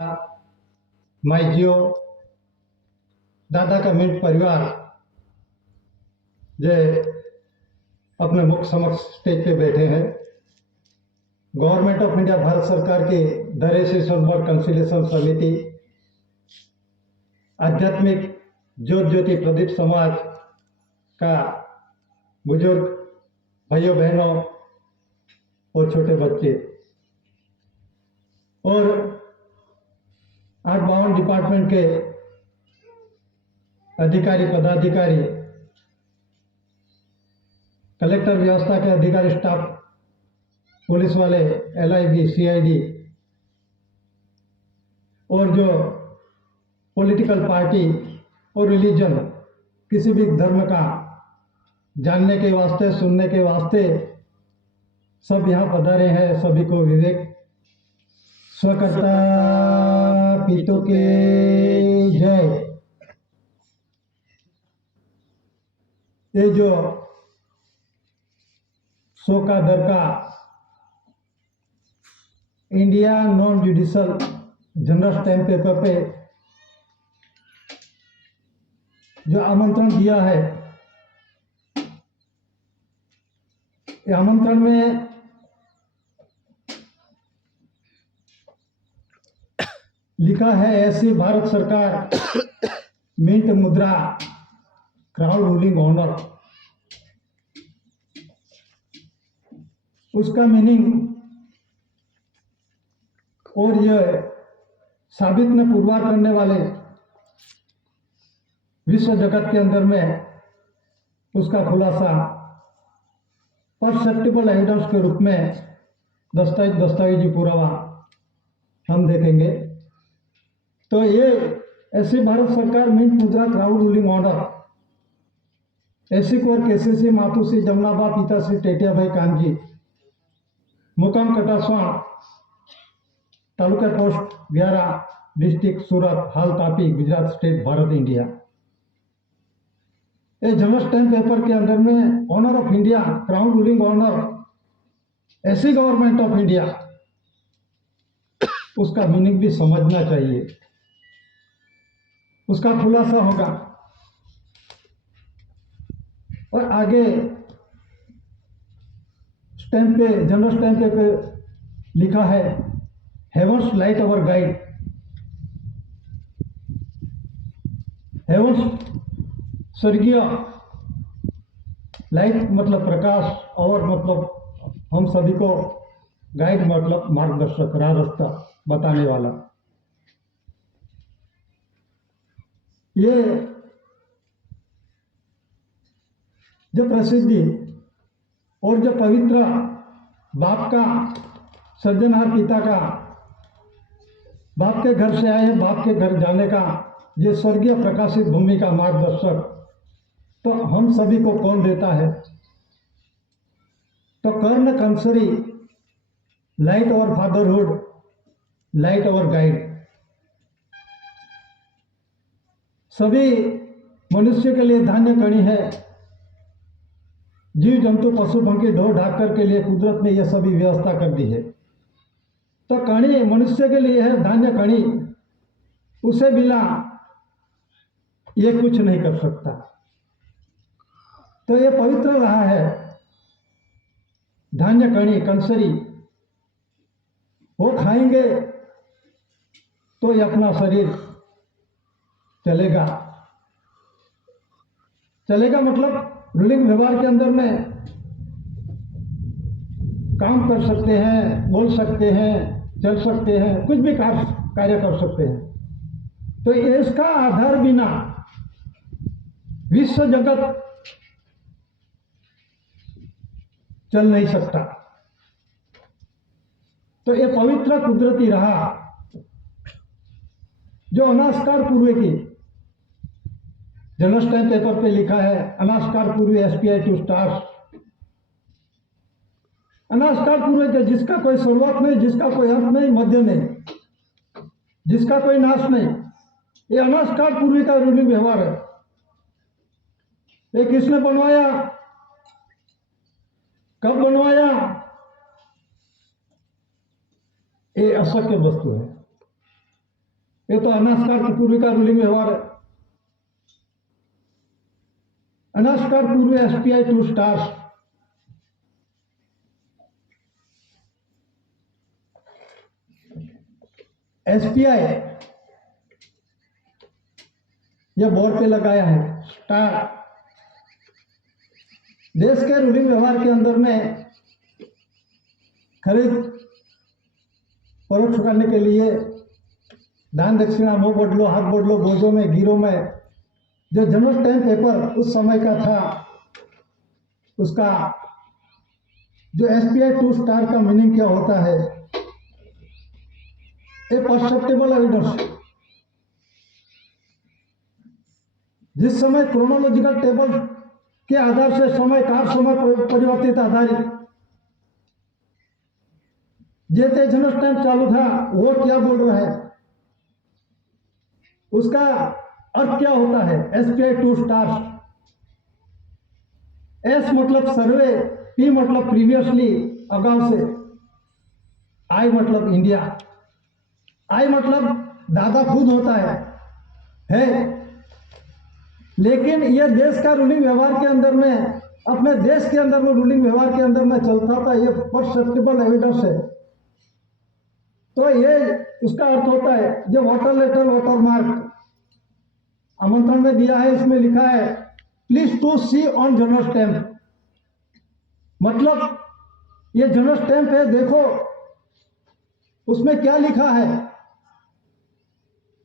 माई जियो दादा का मिंट परिवार जे अपने मुख समक्ष स्टेज पे बैठे हैं। गवर्नमेंट ऑफ इंडिया भारत सरकार की द रेसिस्टेंस फॉर कंसिलिएशन समिति, आध्यात्मिक ज्योत ज्योति प्रदीप समाज का बुजुर्ग भाइयों बहनों और छोटे बच्चे और 852 डिपार्टमेंट के अधिकारी पदाधिकारी, कलेक्टर व्यवस्था के अधिकारी, स्टाफ, पुलिस वाले, LIB, CID और जो पॉलिटिकल पार्टी और रिलीजन किसी भी धर्म का जानने के वास्ते, सुनने के वास्ते सब यहाँ पधारे हैं। सभी को विवेक स्वकर्ता पितु के जय। ये जो सो का दर का India non judicial general stamp paper पे जो आमंत्रण दिया है, ये आमंत्रण में लिखा है ऐसी भारत सरकार मिंट मुद्रा क्राउड रूलिंग ऑनर। उसका मीनिंग और यह साबित में पुरवार करने वाले विश्व जगत के अंदर में उसका खुलासा परसेप्टिबल एविडेंस के रूप में दस्तावेजी पुरावा हम देखेंगे। तो ये ऐसी भारत सरकार मिंट मुद्रा क्राउड रूलिंग ऑर्डर ऐसी कोर KCC मातुश्री जमनाबा पिताश्री टेटिया भाई कानजी, मुकाम कटासवा, तालुका पोस्ट 11, डिस्ट्रिक्ट सूरत, हाल तापी, गुजरात स्टेट, भारत, इंडिया। ये जनरल स्टैम्प पेपर के अंदर में honour of India, crown ruling honour, ऐसी गवर्नमेंट ऑफ इंडिया, उसका मीनिंग भी समझना चाहिए, उसका खुलासा होगा। और आगे स्टैम्प पे, जनरल स्टैम्प पे लिखा है हेवंस लाइट अवर गाइड। हेवंस स्वर्गीय, लाइट मतलब प्रकाश, और मतलब हम सभी को, गाइड मतलब मार्गदर्शक, राह रास्ता बताने वाला। ये जो प्रसिद्धि और जो पवित्र बाप का, सृजनहार पिता का, बाप के घर से आए हैं बाप के घर जाने का ये स्वर्गीय प्रकाशित भूमि का मार्गदर्शक तो हम सभी को कौन देता है? तो कर्ण कंसरी, लाइट और फादरहुड, लाइट और गाइड। सभी मनुष्य के लिए धान्य कणी है। जीव जंतु पशु पंखी ढोर ढाकर के लिए कुदरत ने यह सभी व्यवस्था कर दी है। तो कणी मनुष्य के लिए है, धान्य कणी, उसे बिना ये कुछ नहीं कर सकता। तो ये पवित्र रहा है धान्य कणी कंसरी, वो खाएंगे तो ये अपना शरीर चलेगा। चलेगा मतलब रूलिंग व्यवहार के अंदर में काम कर सकते हैं, बोल सकते हैं, चल सकते हैं, कुछ भी कार्य कर सकते हैं। तो इसका आधार बिना विश्व जगत चल नहीं सकता। तो ये पवित्र कुदरती रहा जो अनास्कार पूर्व की, जनरल स्टैम्प पेपर पे लिखा है अनास्कार पूर्व SPI टू स्टार्स। अनास्कार पूर्व के जिसका कोई शुरुआत नहीं, जिसका कोई अंत नहीं, मध्य नहीं, जिसका कोई नाश नहीं, ये अनास्कार पूर्व का रूलिंग व्यवहार है। ये किसने बनवाया, कब बनवाया, ये अशक्य वस्तु है। ये तो अनाज कार्ड पूर्व का रूलिंग व्यवहार है। अनाज कार्ड पूर्व एसपीआई 2 स्टार्स, एसपीआई यह बोर्ड पे लगाया है स्टार। देश के रूलिंग व्यवहार के अंदर में खरीद परोक्ष करने के लिए दान दक्षिणा मुंह बदलो हाथ बदलो बोझों में गिरो में जो जनरल स्टैम्प पेपर उस समय का था, उसका जो एसपीआई 2 स्टार का मीनिंग क्या होता है, ए परसेप्टेबल एविडेंस। जिस समय क्रोनोलॉजिकल टेबल के आधार से समय काल समय परिवर्तित आधारित जैसे जनरल स्टैम्प चालू था, वो क्या बोल रहा है, उसका अर्थ क्या होता है। एसपीआई 2 स्टार्स, एस मतलब सर्वे, पी मतलब प्रीवियसली अगाउ से, आई मतलब इंडिया, आई मतलब दादा खुद होता है। लेकिन यह देश का रूलिंग व्यवहार के अंदर में, अपने देश के अंदर में रूलिंग व्यवहार के अंदर में चलता था, यह परसेप्टेबल एविडेंस है। तो ये उसका अर्थ होता है जो वाटर लेटर वाटर मार्क आमंत्रण में दिया है, इसमें लिखा है please to see on general stamp, मतलब ये जनरल स्टैम्प है, देखो उसमें क्या लिखा है।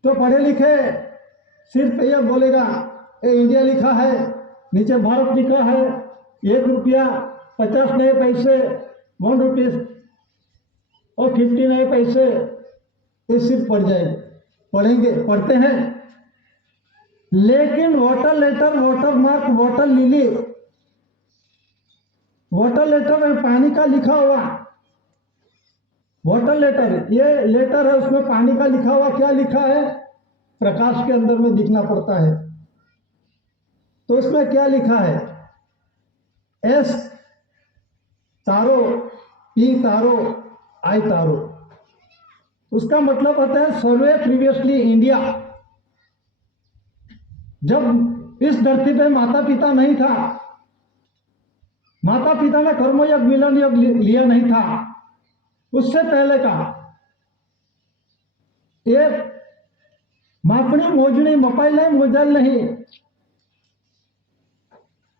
तो पढ़े लिखे सिर्फ ये बोलेगा ये इंडिया लिखा है, नीचे भारत लिखा है, 1 रुपया 50 नए पैसे 1 रुपीज और 50 नए पैसे, ये सिर्फ पढ़ जाएंगे, पढ़ेंगे, पढ़ते हैं। लेकिन water letter watermark water lily, water letter में पानी का लिखा हुआ, वाटर लेटर ये लेटर है, उसमें पानी का लिखा हुआ, क्या लिखा है, प्रकाश के अंदर में दिखना पड़ता है। तो इसमें क्या लिखा है, एस तारो, पी तारो, आई तारो, उसका मतलब होता है सर्वे प्रीवियसली इंडिया। जब इस धरती पे माता पिता नहीं था, माता पिता ने कर्मयोग मिलन योग लिया नहीं था, उससे पहले का ये मापनी मोजनी मपाइल नहीं मोजल नहीं,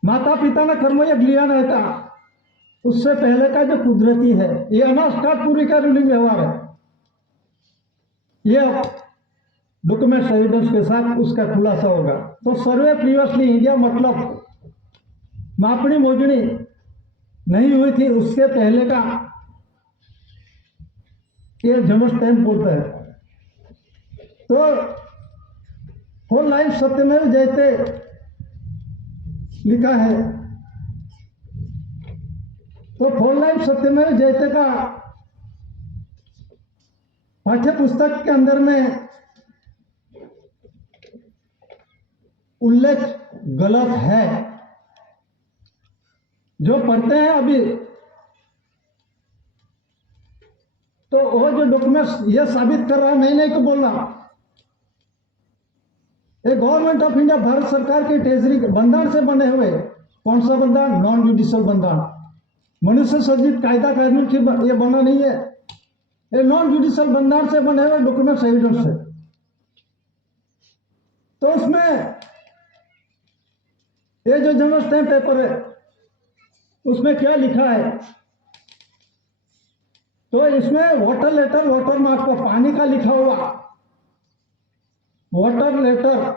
माता पिता ने कर्मयोग लिया नहीं था, उससे पहले का जो कुदरती है, ये अनास्कार पूरी का रूलिंग व्यवहार है। ये डॉक्यूमेंट्स एविडेंस के साथ उसका खुलासा होगा। तो सर्वे प्रीवियसली इंडिया मतलब मापनी मोजनी नहीं हुई थी, उससे पहले का ये जनरल स्टैम्प बोलता है। तो 4 लाइन सत्यमेव जयते लिखा है, तो 4 लाइन सत्यमेव जयते का पाठ्य पुस्तक के अंदर में उल्लेख गलत है। जो पढ़ते हैं अभी, तो वो जो डॉक्यूमेंट्स ये साबित कर रहा है, मैं नहीं को बोल रहा, ये गवर्नमेंट ऑफ इंडिया भारत सरकार के ट्रेजरी बंधान से बने हुए, कौन सा बंधान, नॉन जुडिशियल बंधान, मनुष्य सर्जित कायदा कानून से ये बना नहीं है, ये नॉन जुडिशियल बंधान से बने हुए डॉक्यूमेंट्स एविडेंस है। तो उसमें ये जो जनरल स्टैम्प पेपर है, उसमें क्या लिखा है, तो इसमें वाटर लेटर वाटर मार्क पर पानी का लिखा हुआ, वाटर लेटर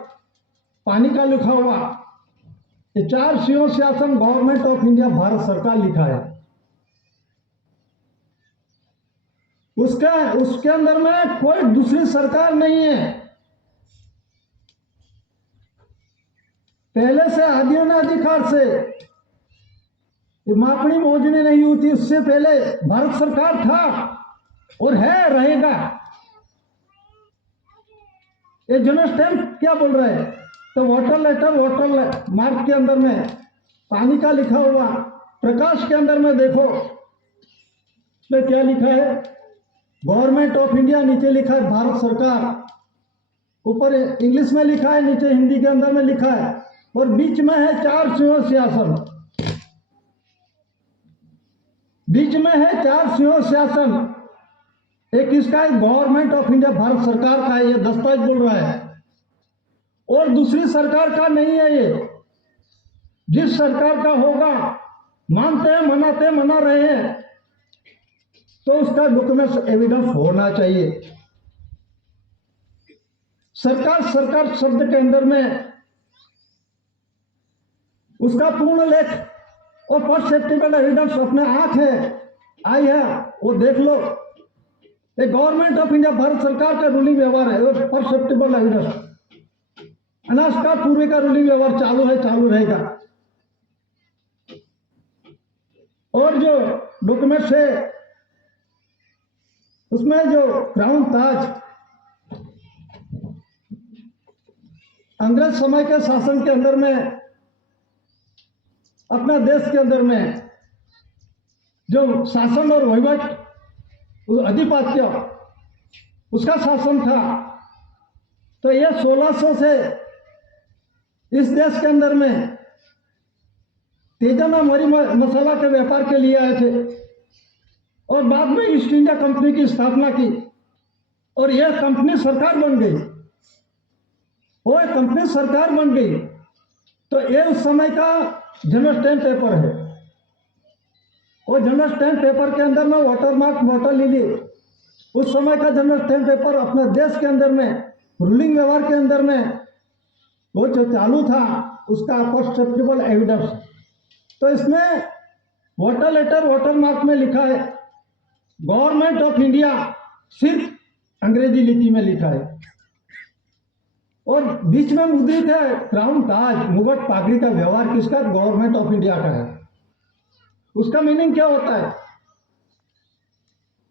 पानी का लिखा हुआ, ये 4 सीओ शासन गवर्नमेंट ऑफ इंडिया भारत सरकार लिखा है। उसके अंदर में कोई दूसरी सरकार नहीं है। पहले से आदियों अधिकार से मापनी मोजनी नहीं होती, उससे पहले भारत सरकार था और है, रहेगा। ये जनरल स्टैम्प क्या बोल रहा है, तो वाटर लेटर वाटर मार्क के अंदर में पानी का लिखा हुआ, प्रकाश के अंदर में देखो इसमें क्या लिखा है, गवर्नमेंट ऑफ इंडिया, नीचे लिखा है भारत सरकार, ऊपर इंग्लिश में लिखा है, नीचे हिंदी के अंदर में लिखा है, और बीच में है 4 सिंहों सिंहासन। बीच में है 4 सिंहों सिंहासन। एक इसका है गवर्नमेंट ऑफ इंडिया, भारत सरकार का है, ये दस्तावेज बोल रहा है, और दूसरी सरकार का नहीं है ये। जिस सरकार का होगा, मानते हैं, मनाते मना रहे हैं, तो उसका डॉक्यूमेंट एविडेंस होना चाहिए। सरकार सरकार शब्द के अंदर में उसका पूर्ण लेख और परसेप्टिबल एविडेंस अपने आंख है आई है, वो देख लो। ये गवर्नमेंट ऑफ इंडिया, भारत सरकार का रूलिंग व्यवहार है, परसेप्टिबल एविडेंस। अनाज का पूर्व का रूलिंग व्यवहार चालू है, चालू रहेगा। और जो डॉक्यूमेंट्स है उसमें जो क्राउन ताज अंग्रेज समय के शासन के अंदर में, अपना देश के अंदर में जो शासन और वहीवट, अधिपत्य, उसका शासन था, तो ये 1600 से इस देश के अंदर में तेजाना मरी मसाला के व्यापार के लिए आए थे, और बाद में ईस्ट इंडिया कंपनी की स्थापना की, और यह कंपनी सरकार बन गई। वो कंपनी सरकार बन गई, तो ये उस समय का जनरल स्टैम्प पेपर है। वो जनरल स्टैम्प पेपर के अंदर में वाटरमार्क वाटर लिली, उस समय का जनरल स्टैम्प पेपर अपने देश के अंदर में रूलिंग व्यवहार के अंदर में वो जो चालू था, उसका परसेप्टिबल एविडेंस। तो इसमें वाटर लेटर वाटरमार्क में लिखा है गवर्नमेंट ऑफ इंडिया, सिर्फ अंग्रेजी लिपि में लिखा है, और बीच में मुद्रित है क्राउन ताज, मुगट पागड़ी का व्यवहार किसका? गवर्नमेंट ऑफ इंडिया का है। उसका मीनिंग क्या होता है?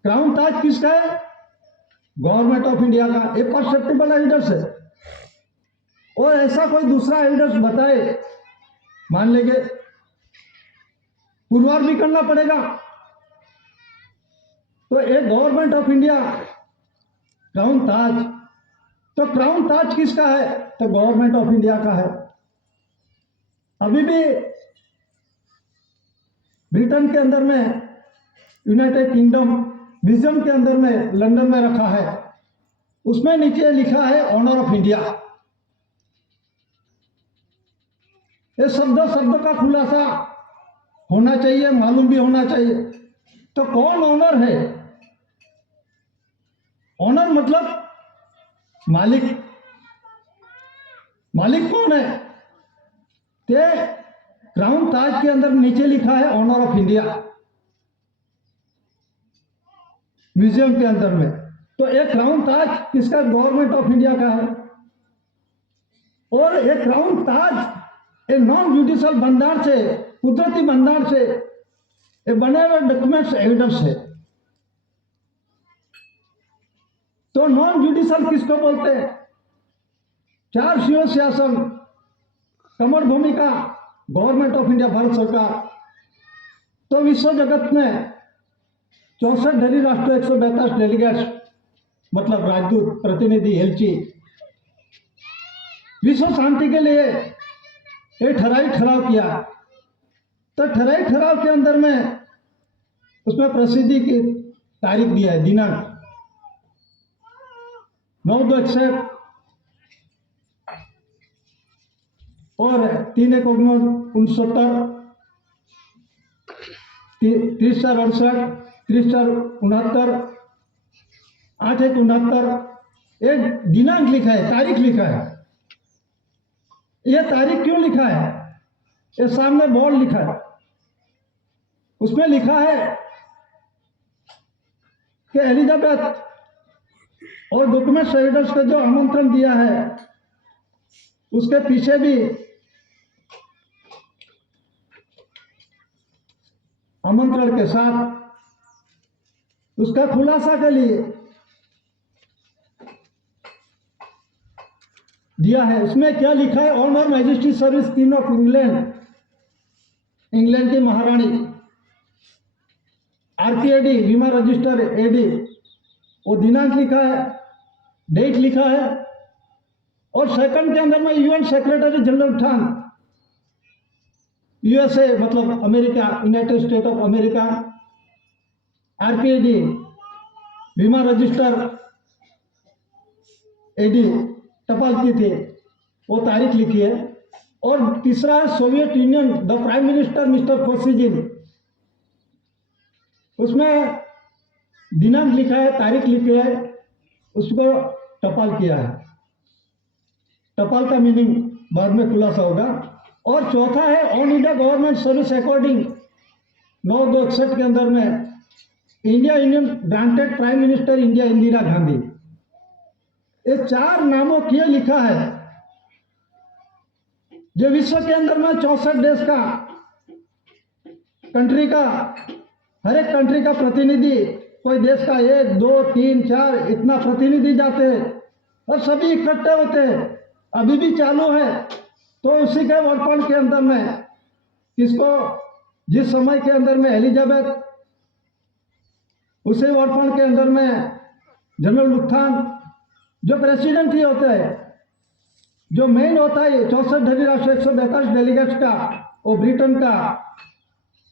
क्राउन ताज किसका है? गवर्नमेंट ऑफ इंडिया का। ये परसेप्टिबल एविडेंस है, और ऐसा कोई दूसरा एविडेंस बताए, मान लेंगे पुरवार भी करना पड़ेगा। तो एक गवर्नमेंट ऑफ इंडिया क्राउन ताज, तो क्राउन ताज किसका है? तो गवर्नमेंट ऑफ इंडिया का है। अभी भी ब्रिटेन के अंदर में, यूनाइटेड किंगडम म्यूजियम के अंदर में, लंदन में रखा है, उसमें नीचे लिखा है ऑनर ऑफ इंडिया। ये शब्द का खुलासा होना चाहिए, मालूम भी होना चाहिए। तो कौन ऑनर है? ऑनर मतलब मालिक। मालिक कौन है? ते क्राउन ताज के अंदर नीचे लिखा है ऑनर ऑफ इंडिया, म्यूजियम के अंदर में। तो एक क्राउन ताज किसका? गवर्नमेंट ऑफ इंडिया का है। और एक क्राउन ताज एक नॉन जुडिशियल भंडार से, कुदरती भंडार से ये बने हुए डॉक्यूमेंट्स एविडेंस है। तो नॉन जुडिशियल किसको बोलते हैं? 4 सिंहों सिंहासन, कमर भूमिका, गवर्नमेंट ऑफ इंडिया, भारत सरकार। तो विश्व जगत में 64 धनी राष्ट्र, 142 डेलीगेट्स, मतलब राजदूत, प्रतिनिधि, एलची, विश्व शांति के लिए ये ठराव किया। तो ठराव के अंदर में उसमें प्रसिद्धि की तारीख दिया है, दिनांक 9/1 और 3/1/1969, 3/4/68, 3/4/69, 8/1/69। एक दिनांक लिखा है, तारीख लिखा है। यह तारीख क्यों लिखा है? ये सामने बोर्ड लिखा है, उसमें लिखा है कि एलिजाबेथ और डॉक्यूमेंट एविडेंस का जो आमंत्रण दिया है, उसके पीछे भी आमंत्रण के साथ उसका खुलासा के लिए दिया है। उसमें क्या लिखा है? Honour majesty service queen of England, England की महारानी, आरपीएडी, बीमा रजिस्टर एडी, वो दिनांक लिखा है, डेट लिखा है, और सेकंड के अंदर में यूएन सेक्रेटरी जनरल थान, यूएसए मतलब America, United State of America, आरपीएडी बीमा रजिस्टर एडी टपाल की थी, वो तारीख लिखी है। और तीसरा है Soviet union, the prime minister mister Kosygin, उसमें दिनांक लिखा है, तारीख लिखी है, उसको टपाल किया है। टपाल का मीनिंग बाद में खुलासा होगा। और चौथा है on India government service according 9/2/61 के अंदर में India union granted prime minister India Indira Gandhi. ये 4 नामों के लिखा है जो विश्व के अंदर में 64 देश का कंट्री का, हर एक कंट्री का प्रतिनिधि, कोई देश का 1 2 3 4 इतना प्रतिनिधि जाते हैं और सभी इकट्ठे होते हैं, अभी भी चालू है। तो उसी के वर्तमान के अंदर में इसको, जिस समय के अंदर में एलिजाबेथ, उसी वर्तमान के अंदर में जनरल लुफ्थान, जो प्रेसिडेंट ही होते हैं, जो मेन होता है 64 धनी राष्ट्र 142 डेलीगेट्स का, वो ब्रिटेन का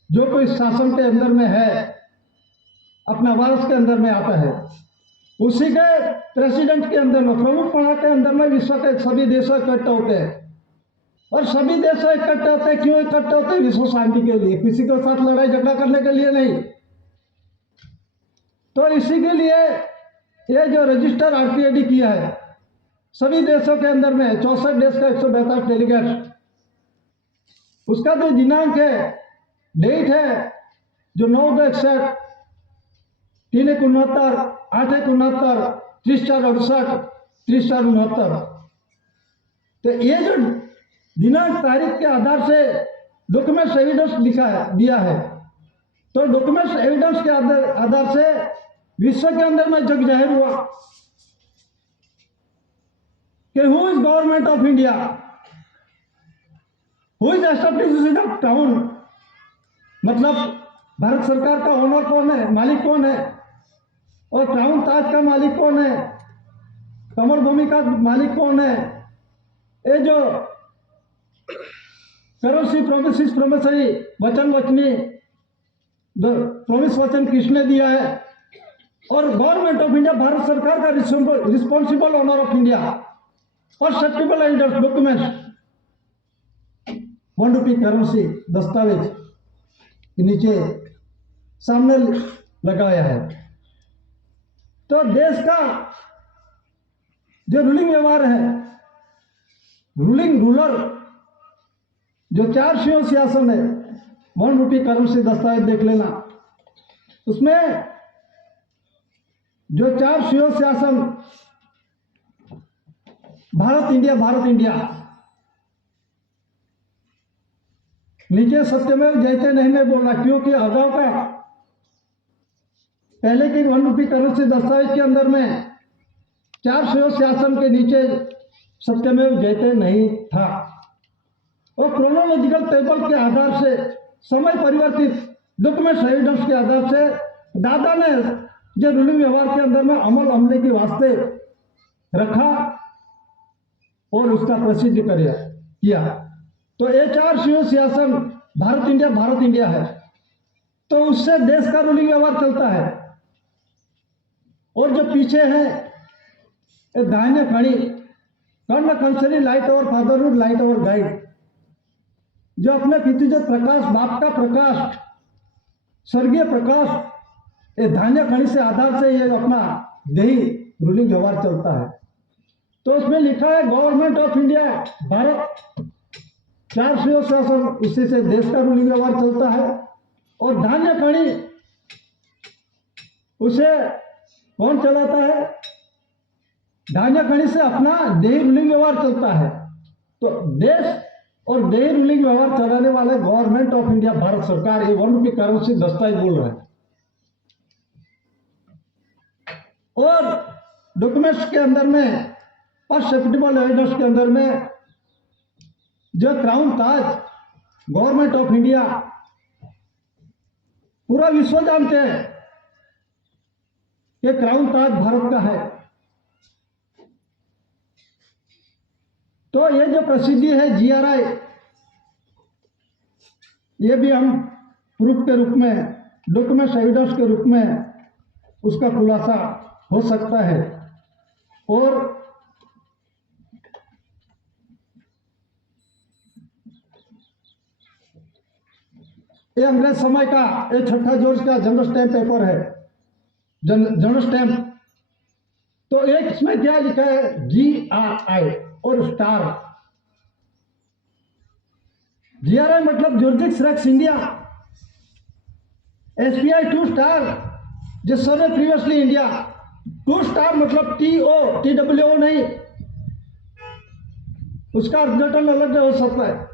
जो कोई शासन के अंदर में है, अपना वारस के अंदर में आता है, उसी के प्रेसिडेंट के अंदर में, प्रमुख पड़ा के अंदर में विश्व के सभी देश इकट्ठे होते हैं। और सभी देश इकट्ठे होते हैं, क्यों इकट्ठे होते हैं? विश्व शांति के लिए, किसी के साथ लड़ाई झगड़ा करने के लिए नहीं। तो इसी के लिए ये जो रजिस्टर आरपीएडी किया है सभी देशों के अंदर में, 64 देश का 142 डेलीगेट्स, उसका जो दिनांक है, डेट है, जो 9/61, 3/1/69, 8/1/69, 30/4/68, 30/4/69। तो ये जो दिनांक तारीख के आधार से डॉक्यूमेंट्स एविडेंस लिखा है, दिया है। तो डॉक्यूमेंट्स एविडेंस के आधार से विश्व के अंदर में जग जाहिर हुआ कि who is government of India, who is establishing of town, मतलब भारत सरकार का ओनर कौन है, मालिक कौन है, और टाउन ताज का मालिक कौन है, कमल भूमि का मालिक कौन है। ये जो करेंसी प्रोमिस प्रोमिसरी, वचन वचनी, प्रोमिस वचन किसने दिया है, और गवर्नमेंट ऑफ इंडिया भारत सरकार का रिस्पॉन्सिबल ओनर ऑफ इंडिया, और सर्टिफिकेट एविडेंस डॉक्यूमेंट्स, 1 रुपी करेंसी दस्तावेज के नीचे सामने लगाया है। तो देश का जो रूलिंग व्यवहार है, रूलिंग रूलर, जो 4 शिव शासन है, 1 रुपी करेंसी दस्तावेज देख लेना, उसमें जो 4 शिव शासन, भारत इंडिया, भारत इंडिया, नीचे सत्यमेव जयते नहीं मैं बोल रहा, क्योंकि अगाव का पहले के 1 रुपी करेंसी दस्तावेज के अंदर में 4 शिव शासन के नीचे सत्यमेव जयते नहीं था। और क्रोनोलॉजिकल टेबल के आधार से, समय परिवर्तित डॉक्यूमेंट एविडेंस के आधार से दादा ने जो रूलिंग व्यवहार के अंदर में अमल अमले के वास्ते रखा और उसका प्रसिद्ध किया। तो ये 4 शिव शासन भारत इंडिया है, तो उससे देश का रूलिंग व्यवहार चलता है। और जो पीछे है दाहिने खड़ी, कर्ण कंसरी लाइट और फादरहुड लाइट और गाइड, जो अपने पिता जो प्रकाश, बाप का प्रकाश, स्वर्गीय प्रकाश, ये धान्य खड़ी से आधार से ये अपना देही रूलिंग व्यवहार चलता है। तो उसमें लिखा है government of India Bharat, 4 Shiv शासन, उसी से देश का रूलिंग व्यवहार चलता है। और धान्य खड़ी उसे कौन चलाता है? धान्य खड़ी से अपना देही रूलिंग व्यवहार चलता है। तो देश और देही रूलिंग व्यवहार चलाने वाले गवर्नमेंट ऑफ इंडिया, भारत सरकार, ये 1 रुपी करेंसी दस्तावेज बोल रहे हैं। और डॉक्यूमेंट्स के अंदर में और सर्टिफिकेट एविडेंस के अंदर में जो crown Taj government of India, पूरा विश्व जानते हैं कि क्राउन ताज भारत का है। तो ये जो प्रसिद्धि है GRI, ये भी हम प्रूफ के रूप में, डॉक्यूमेंट्स एविडेंस के रूप में उसका खुलासा हो सकता है। और ये अंग्रेज समय का ये छठा जॉर्ज का जनरल स्टैम्प पेपर है, जनरल स्टैम्प। तो एक इसमें क्या लिखा है, GRI और स्टार। GRI मतलब जॉर्जिक्स रेक्स इंडिया, SPI 2 स्टार जिस समय प्रीवियसली इंडिया। 2 स्टार मतलब TWO नहीं, उसका अर्थ अलग हो सकता है।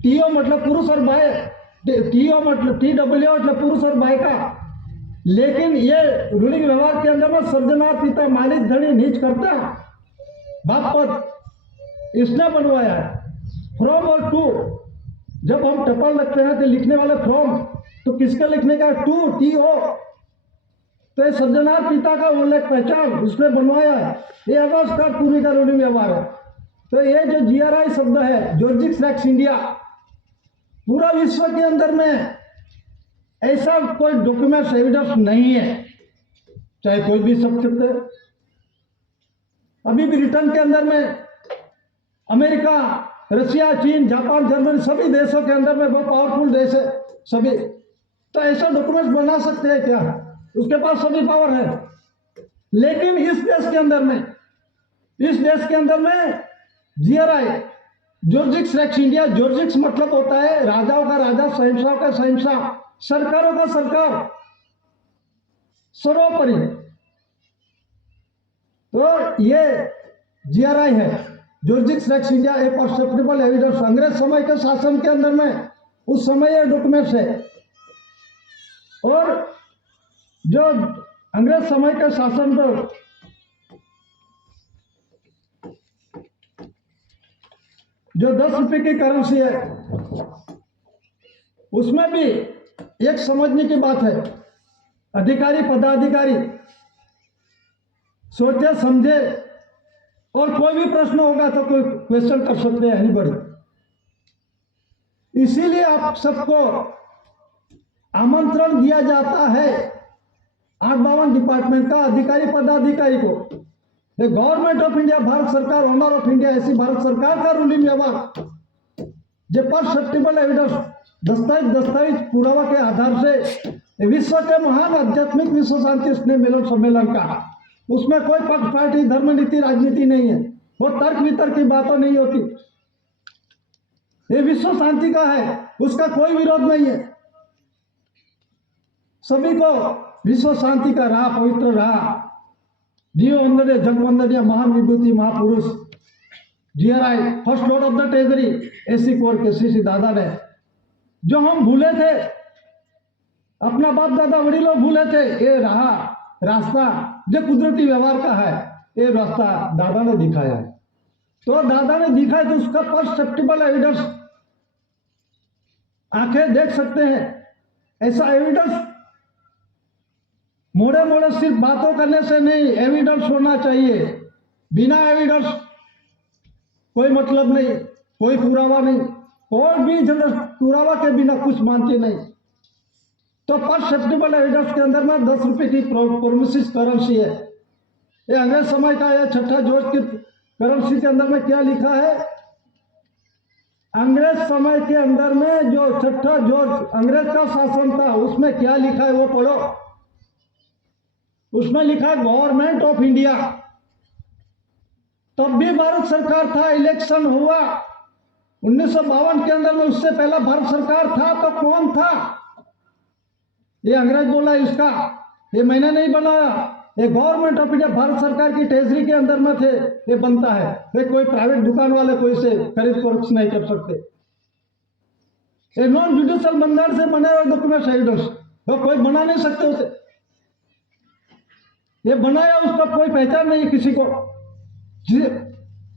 TO मतलब पुरुष और बाय, TO मतलब TWO मतलब पुरुष और बाय का। लेकिन ये रूलिंग व्यवहार के अंदर में सर्जनार पिता मालिक धनी नीच करता बाप पद इसने बनवाया है। फ्रॉम और टू, जब हम टपल लगते हैं तो लिखने वाले फ्रॉम, तो किसका लिखने का, टू TO। तो ये सर्जनार पिता का उल्लेख पहचान उसने बनवाया है। ये अगस्त का पूरी का रूलिंग व्यवहार है। तो ये जो GRI शब्द है, जॉर्जिक्स रेक्स इंडिया, पूरा विश्व के अंदर में ऐसा कोई डॉक्यूमेंट्स एविडेंस नहीं है, चाहे कोई भी सब्जेक्ट है। अभी भी ब्रिटेन के अंदर में, अमेरिका, रशिया, चीन, जापान, जर्मनी, सभी देशों के अंदर में, बहुत पावरफुल देश है सभी, तो ऐसा डॉक्यूमेंट्स बना सकते हैं क्या? उसके पास सभी पावर है। लेकिन इस देश के अंदर में GRI, जॉर्जिक्स रेक्स इंडिया, जॉर्जिक्स मतलब होता है राजाओं का राजा, शहंशाह का शहंशाह, सरकारों का सरकार, सर्वोपरि। तो ये GRI है, जॉर्जिक्स रेक्स इंडिया, ए परसेप्टिबल एविडेंस। अंग्रेज समय के शासन के अंदर में उस समय ये डॉक्यूमेंट्स है। और जो अंग्रेज समय के शासन पर जो 10 रुपए की करेंसी है, उसमें भी एक समझने की बात है, अधिकारी पदाधिकारी सोचे समझे, और कोई भी प्रश्न होगा तो कोई क्वेश्चन कर सकते हैं एनीबॉडी। इसीलिए आप सबको आमंत्रण दिया जाता है 852 डिपार्टमेंट का अधिकारी पदाधिकारी को। ये गवर्नमेंट ऑफ इंडिया, भारत सरकार, ऑनर ऑफ इंडिया, ऐसी भारत सरकार का रूलिंग व्यवहार, जो परसेप्टिबल एविडेंस, दस्तावेज पुरावा के आधार से विश्व के महान आध्यात्मिक विश्व शांति स्नेह मिलन सम्मेलन का, उसमें कोई पक्ष पार्टी धर्म नीति राजनीति नहीं है, वो तर्क वितर्क की बातें नहीं होती। ये विश्व शांति का है, उसका कोई विरोध नहीं है। सभी को विश्व शांति का राह, पवित्र राह, जीव वंदनीय जग वंदनीय महान विभूति महापुरुष GRI, first Lord of the treasury AC core के श्री दादा ने, जो हम भूले थे, अपना बाप दादा वडीलों भूले थे, ये रास्ता जो कुदरती व्यवहार का है, ये रास्ता दादा ने दिखाया है। तो दादा ने दिखाया तो उसका परसेप्टिबल एविडेंस आंखें देख सकते हैं। ऐसा एविडेंस मोड़े मोड़े सिर्फ बातों करने से नहीं, एविडेंस होना चाहिए। बिना एविडेंस कोई मतलब नहीं, कोई पुरावा नहीं, कोई भी जनरल पुरावा के बिना कुछ मानते नहीं। तो परसेप्टिबल एविडेंस के अंदर में 10 रुपए की प्रोमिसिस करेंसी है। ये अंग्रेज समय का, यह छठा जॉर्ज की करेंसी के अंदर में क्या लिखा है, अंग्रेज समय के अंदर में जो छठा जॉर्ज अंग्रेज का शासन था, उसमें क्या लिखा है वो पढ़ो। उसमें लिखा है गवर्नमेंट ऑफ इंडिया। तब भी भारत सरकार था, इलेक्शन हुआ 1952 के अंदर में, उससे पहला भारत सरकार था तो कौन था? ये अंग्रेज बोला इसका, ये मैंने नहीं बनाया। ये गवर्नमेंट ऑफ इंडिया भारत सरकार की ट्रेजरी के अंदर में थे, ये बनता है। ये कोई प्राइवेट दुकान वाले कोई से खरीद फरोख्त नहीं कर सकते। ये नॉन जुडिशियल बंदर से बने हुए डॉक्यूमेंट्स एविडेंस, वो कोई बना नहीं सकते उसे। ये बनाया, उसका कोई पहचान नहीं किसी को।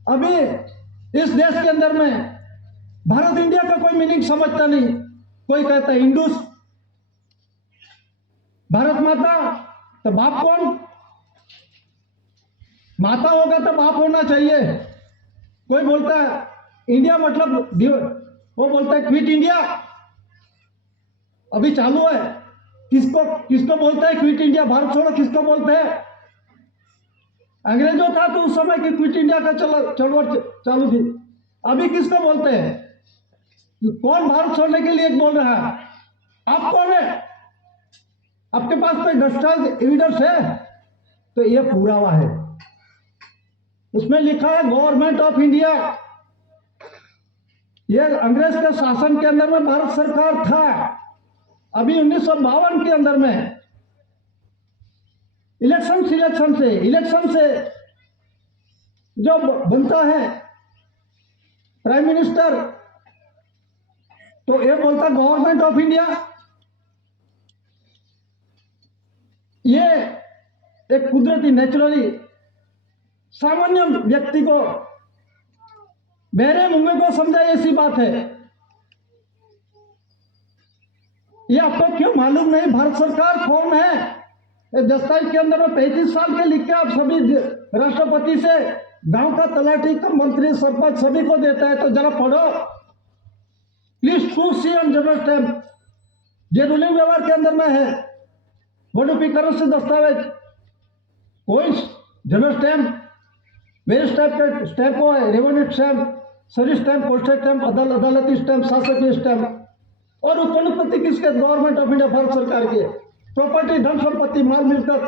अभी इस देश के अंदर में भारत इंडिया का कोई मीनिंग समझता नहीं। कोई कहता है हिंदूस, भारत माता, तो बाप कौन? माता होगा तो बाप होना चाहिए। कोई बोलता है इंडिया मतलब वो बोलता है क्विट इंडिया, अभी चालू है। किसको किसको बोलते हैं क्विट इंडिया, भारत छोड़ो किसको बोलते हैं? अंग्रेजों था तो उस समय की क्विट इंडिया का चलवट चालू थी। अभी किसको बोलते हैं? कौन भारत छोड़ने के लिए बोल रहा है? आप कौन है? आपके पास कोई दस्तावेज एविडेंस है? तो ये पुरावा है। उसमें लिखा है गवर्नमेंट ऑफ इंडिया। ये अंग्रेज के शासन के अंदर में भारत सरकार था। अभी 1952 के अंदर में इलेक्शन से जो बनता है प्राइम मिनिस्टर, तो ये बोलता गवर्नमेंट ऑफ इंडिया। ये एक कुदरती नेचुरली सामान्य व्यक्ति को, मेरे मुंगे को समझाए ऐसी बात है। ये आपको क्यों मालूम नहीं भारत सरकार कौन है? दस्तावेज के अंदर में 35 साल के लिख के आप सभी राष्ट्रपति से गांव का तलाटी का मंत्री सरपंच सभी को देता है, तो जरा पढ़ो please to see on general stamp. ये रूलिंग व्यवहार के अंदर में है। मॉडिफिकेशन से दस्तावेज कोई जनरल स्टैम्प, मेरे स्टैम्प को है, revenue stamp, service stamp, postal stamp, अदालती स्टैम्प, शासकीय स्टैम्प। और उत्पन्न किसके? गवर्नमेंट ऑफ इंडिया, भारत सरकार के। प्रॉपर्टी, धन संपत्ति, माल मिलकर,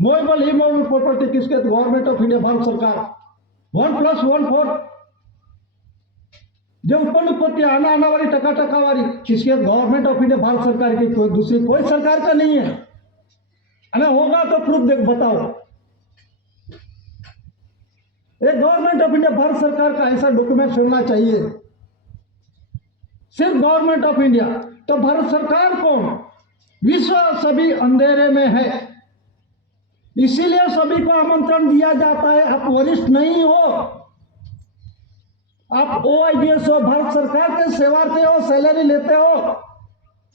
मूवेबल इमूवेबल प्रॉपर्टी किसके? गवर्नमेंट ऑफ इंडिया, भारत सरकार। 1+1/4 जो उत्पत्ति आना वाली टका वाली किसके? गवर्नमेंट ऑफ इंडिया, भारत सरकार की। कोई दूसरी कोई सरकार का नहीं है। अरे होगा तो प्रूफ देख बताओ। एक गवर्नमेंट ऑफ इंडिया, भारत सरकार का ऐसा डॉक्यूमेंट होना चाहिए, सिर्फ गवर्नमेंट ऑफ इंडिया। तो भारत सरकार कौन? विश्व सभी अंधेरे में है, इसीलिए सभी को आमंत्रण दिया जाता है। आप वरिष्ठ नहीं हो, आप OIDS हो, भारत सरकार के सेवार्थी हो, सैलरी लेते हो,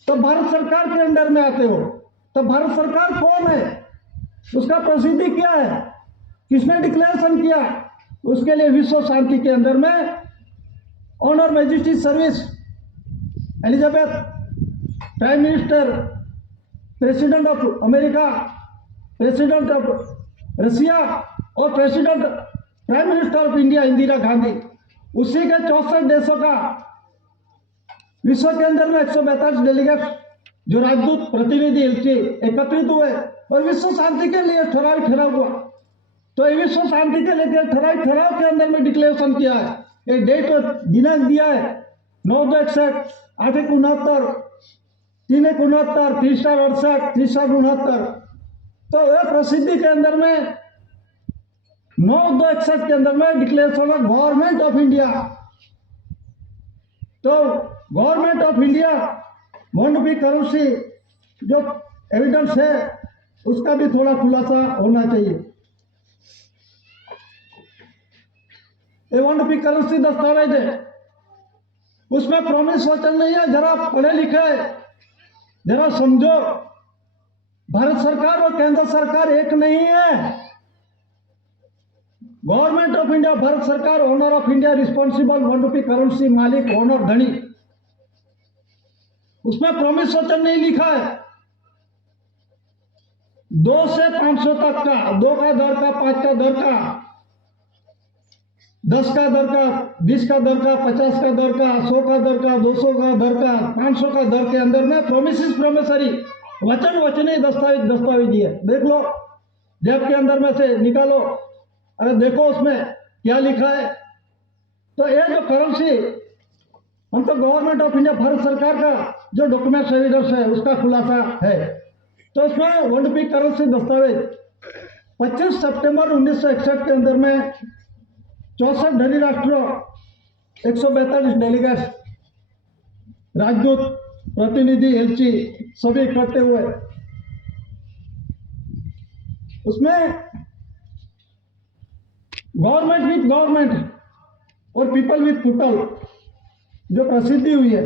तो भारत सरकार के अंडर में आते हो। तो भारत सरकार कौन है? उसका प्रसिद्धि क्या है? किसने डिक्लेरेशन किया? उसके लिए विश्व शांति के अंदर में on her majesty service Elizabeth, prime minister, president of America, president of Russia और president prime minister of India Indira Gandhi, उसी के 64 देशों का विश्व के अंदर में 142 डेलीगेट जो राजदूत, प्रतिनिधि, एलची एकत्रित हुए और विश्व शांति के लिए ठराव हुआ। तो विश्व शांति के लिए ठराव के अंदर में डिक्लेरेशन किया है, एक डेट और दिनांक दिया है 9/61, 8/69, 3/69, 3/68, 3/69। तो यह प्रसिद्धि के अंदर में 9/61 के अंदर में declaration of government of India. तो government of India monetary currency जो एविडेंस है उसका भी थोड़ा खुलासा होना चाहिए। ये मॉनिटरी करेंसी दस्तावेज है, उसमें प्रॉमिस वचन नहीं है। जरा पढ़े लिखे, जरा समझो, भारत सरकार और केंद्र सरकार एक नहीं है। गवर्नमेंट ऑफ इंडिया, भारत सरकार, owner of India, responsible, monetary currency, मालिक, ओनर, धनी। उसमें प्रॉमिस वचन नहीं लिखा है। 2 से 500 तक का, 2 का दर का, 5 का दर का, 10 का दर का, 20 का दर का, 50 का दर का, 100 का दर का, 200 का दर का, 500 का दर के अंदर में प्रोमिस प्रोमिसरी वचने दस्तावेज दिए। देख लो, जेब के अंदर में से निकालो, अरे देखो उसमें क्या लिखा है। तो ये जो करेंसी, हम तो गवर्नमेंट ऑफ इंडिया, भारत सरकार का जो डॉक्यूमेंट एविडेंस है उसका खुलासा है। तो उसमें मॉनिटरी करेंसी दस्तावेज 25 सितंबर 1961 के अंदर में 64 धनी राष्ट्रों, 142 डेलीगेट्स, राजदूत, प्रतिनिधि, एलची सभी इकट्ठे हुए। उसमें गवर्नमेंट विथ गवर्नमेंट और पीपल विथ पीपल जो प्रसिद्धि हुई है